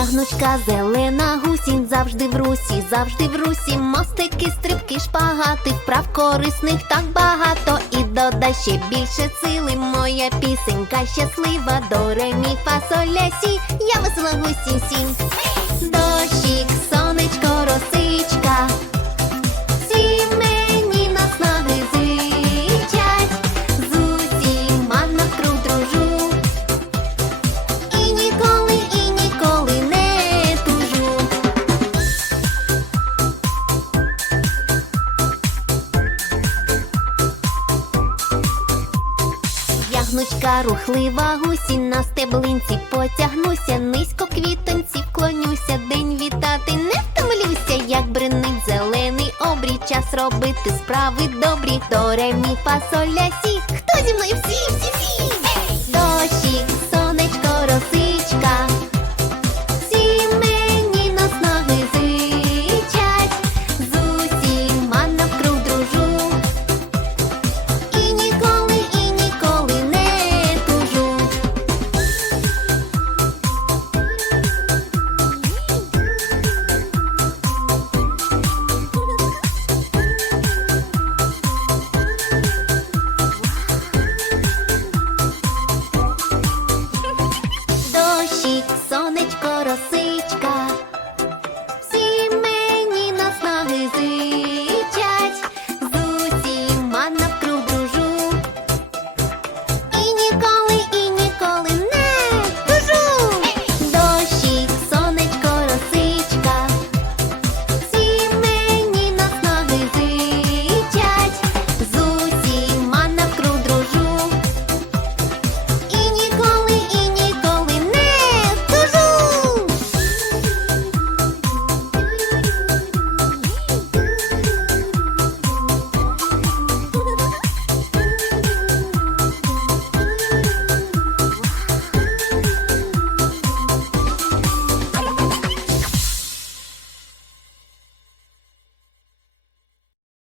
Ягнучка зелена гусінь завжди в русі, завжди в русі. Мостики, стрибки, шпагати, вправ корисних так багато. І додай ще більше сили. Моя пісенька щаслива. До ре, мі, фа, соль, ля, сі. Я весела гусінь сінь. Ягнучка рухлива гусінь на стеблинці потягнуся, низько квітонці вклонюся, день вітати не втомлюся, як бринить зелений обрій, час робити справи добрі. До ре, мі, фа, соль, ля, сі. Хто зі мною всі, всі,